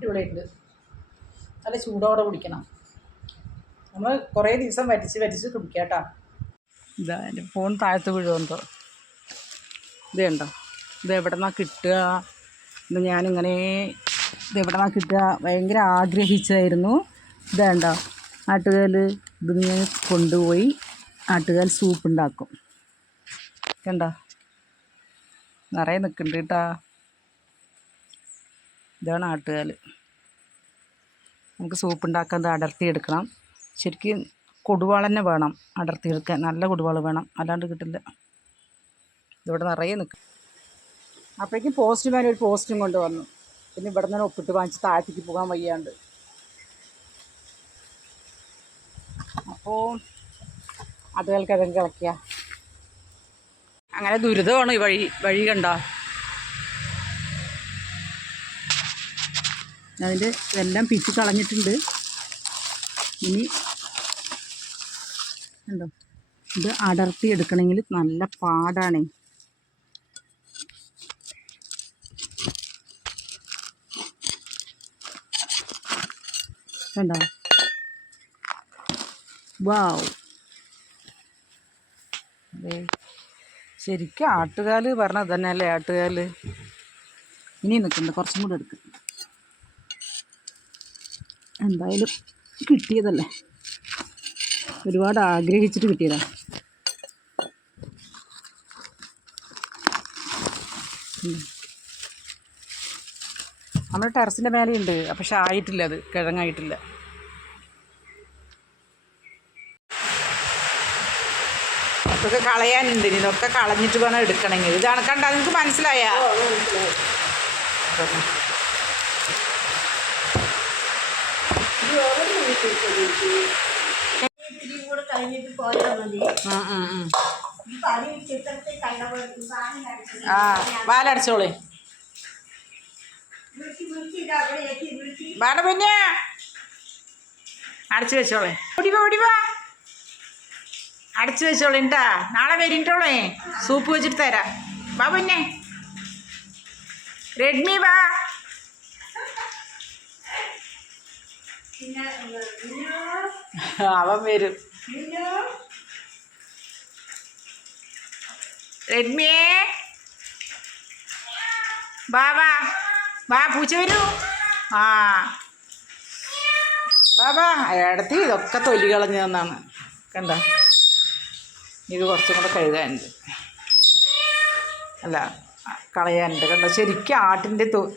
അടിപൊളിയുണ്ട് നല്ല ചൂടോടെ കുടിക്കണം. നമ്മൾ കുറേ ദിവസം വരിച്ച് വരിച്ച് കുടിക്കാട്ടാ കേട്ടോ. ഇതാ എന്റെ ഫോൺ താഴത്ത് വീഴുമെന്തോ ഇത് കണ്ടോ? ഇത് എവിടെ നിന്നാണ് കിട്ടുക? ഇത് ഞാനിങ്ങനെ ഇത് എവിടെ നിന്നാണ് കിട്ടുക? ഭയങ്കര ആഗ്രഹിച്ചായിരുന്നു ഇത് കണ്ടോ? ആട്ടുകാൽ ഇതിന് കൊണ്ടുപോയി ആട്ടുകാൽ സൂപ്പ് ഉണ്ടാക്കും. കണ്ടോ? നിറയെ നിൽക്കുന്നുണ്ട് കേട്ടാ. ഇതാണ് ആട്ടുകാൽ. നമുക്ക് സൂപ്പ് ഉണ്ടാക്കാൻ ഇത് അടർത്തിയെടുക്കണം ശരിക്കും കൊടുവാൾ തന്നെ വേണം അടർത്തിയെടുക്കാൻ നല്ല കൊടുവാൾ വേണം. അല്ലാണ്ട് കിട്ടില്ല. ഇതിവിടെ നിറയെ നിൽക്കും അപ്പോഴേക്കും പോസ്റ്റ്മാൻ ഒരു പോസ്റ്റും കൊണ്ട് വന്നു. പിന്നെ ഇവിടെ നിന്ന് ഒപ്പിട്ട് വാങ്ങിച്ച് താഴത്തേക്ക് പോകാൻ വയ്യാണ്ട്. അപ്പോൾ അതുകൾക്ക് അതും കളക്കുക അങ്ങനെ ദുരിതമാണ് ഈ വഴി വഴി കണ്ട. അതിന്റെ എല്ലാം പിച്ച് കളഞ്ഞിട്ടുണ്ട്. ഇനി ഉണ്ടോ ഇത് അടർത്തി എടുക്കണമെങ്കിൽ നല്ല പാടാണേ. കണ്ടോ? വാവ്. ശരിക്കും ആട്ടുകാൽ പറഞ്ഞത് തന്നെയല്ലേ ആട്ടുകാൽ? ഇനി നിൽക്കുന്നുണ്ട് കുറച്ചും കൂടെ എടുക്കും. എന്തായാലും കിട്ടിയതല്ലേ? ഒരുപാട് ആഗ്രഹിച്ചിട്ട് കിട്ടിയതാണ് നമ്മൾ നമ്മുടെ ടെറസിന്റെ മേലെയുണ്ട് പക്ഷെ ആയിട്ടില്ല അത് കിഴങ്ങായിട്ടില്ല. അതൊക്കെ കളയാനുണ്ട് ഇനി ഇതൊക്കെ കളഞ്ഞിട്ട് വേണം എടുക്കണമെങ്കിൽ. ഇതാണ് കണ്ടാൽ നിങ്ങൾക്ക് മനസ്സിലായ? കൂടെ കഴിഞ്ഞിട്ട് പോയാൽ മതി ആ വാലടച്ചോളേ. വാട പിന്നെ. അടച്ചു വെച്ചോളെ. ഓടിവാ ഓടിവാ. അടച്ചു വെച്ചോളെ ഉണ്ടാ നാളെ വരിട്ടോളേ സൂപ്പ് വെച്ചിട്ട് തരാം. വാ പിന്നെ. റെഡ്മി വാ പിന്നെ മിന്നു അവൻ വരും. മിന്നു റെഡ്മിയേ വാ വാ. വാ പൂച്ച വരൂ. ആ. ബാബാ അയാടത്ത് ഇതൊക്കെ തൊലി കളഞ്ഞു തന്നാണ് കണ്ട? ഇത് കുറച്ചും കൂടെ കഴുകാനുണ്ട്. അല്ല കളയാനുണ്ട്. കണ്ടോ? ശരിക്കും ആട്ടിന്റെ തൊ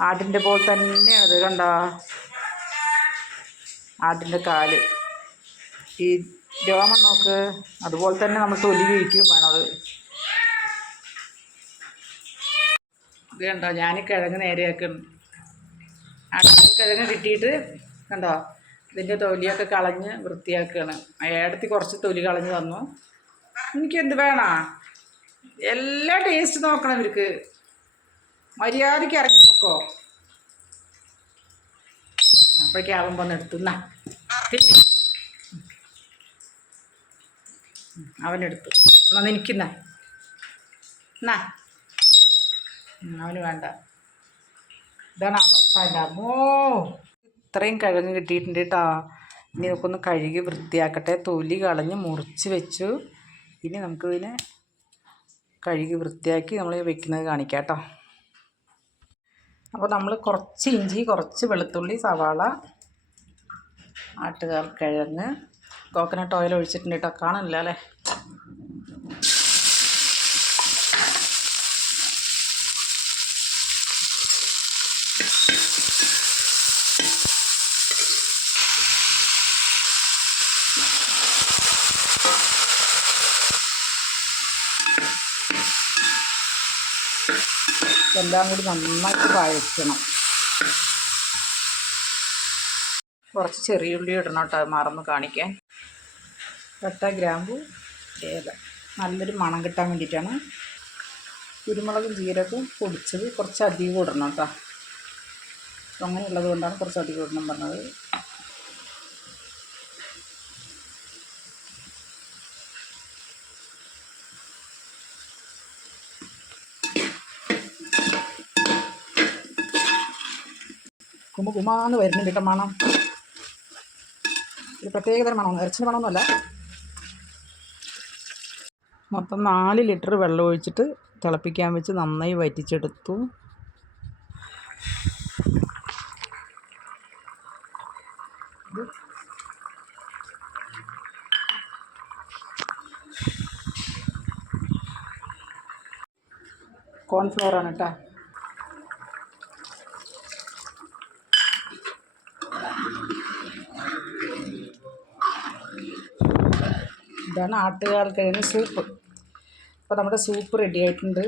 ആട്ടിന്റെ പോലെ തന്നെയാണ് അത് കണ്ട? ആട്ടിന്റെ കാൽ. ഈ രോമം നോക്ക്. അതുപോലെ തന്നെ നമ്മൾ തൊലി കഴിക്കും വേണം അത് ഇത് കണ്ടോ? ഞാൻ കിഴങ്ങ് നേരെയാക്കുന്നു ആട്ടിന്റെ കിഴങ്ങ് കിട്ടിയിട്ട് കണ്ടോ? ഇതിന്റെ തൊലിയൊക്കെ കളഞ്ഞ് വൃത്തിയാക്കുകയാണ് ഏടത്തി കുറച്ച് തൊലി കളഞ്ഞ് തന്നു. എനിക്കെന്ത് വേണ? എല്ലാ ടേസ്റ്റ് നോക്കണം ഇവർക്ക്. മര്യാദയ്ക്ക് ഇറങ്ങിപ്പോക്കോ? അപ്പോഴേക്കും ആവുമ്പോൾ ഒന്ന് എടുത്തുന്ന പിന്നെ. അവനെടുത്തു എന്നാ ഉം, അവന് വേണ്ട. ഇതാണ് അവസ്ഥ എന്റെ അമ്മോ. ഇത്രയും കിഴങ്ങ് കിട്ടിയിട്ടുണ്ട് കേട്ടോ ഇനി നമുക്കൊന്ന് കഴുകി വൃത്തിയാക്കട്ടെ. തൊലി കളഞ്ഞ് മുറിച്ച് വെച്ചു. ഇനി നമുക്കിതിനെ കഴുകി വൃത്തിയാക്കി നമ്മൾ വെക്കുന്നത് കാണിക്കാം കേട്ടോ അപ്പോൾ നമ്മൾ കുറച്ച് ഇഞ്ചി കുറച്ച് വെളുത്തുള്ളി സവാള ആട്ടുകാർ കിഴങ്ങ് കോക്കനട്ട് ഓയിൽ ഒഴിച്ചിട്ടുണ്ട് കേട്ടോ കാണുന്നില്ല അല്ലേ? എല്ലാം കൂടി നന്നായിട്ട് വഴറ്റണം. കുറച്ച് ചെറിയുള്ളി ഇടണം കേട്ടോ മറന്ന് കാണിക്കാൻ. പട്ട ഗ്രാമ്പു ഏല നല്ലൊരു മണം കിട്ടാൻ വേണ്ടിയിട്ടാണ്. കുരുമുളകും ജീരകവും പൊടിച്ചത് കുറച്ച് അധികം ഇടണം കേട്ടോ. അങ്ങനെയുള്ളത് കൊണ്ടാണ് കുറച്ച് അധികം ഇടണം പറഞ്ഞത്. കുമ്പ് കുമാന്ന് വരുന്നുണ്ട് കേട്ടോ മണം. ഒരു പ്രത്യേകതരം മണമാണ്. ഇറച്ചിന്റെ മണമൊന്നുമല്ല. മൊത്തം നാല് ലിറ്റർ വെള്ളം ഒഴിച്ചിട്ട് തിളപ്പിക്കാൻ വെച്ച് നന്നായി വറ്റിച്ചെടുത്തു. കോൺഫ്ലോറാണ് കേട്ടോ. ഇതാണ് ആട്ടുകാൽ കിഴങ്ങ് സൂപ്പ്. അപ്പോൾ നമ്മുടെ സൂപ്പ് റെഡി ആയിട്ടുണ്ട്.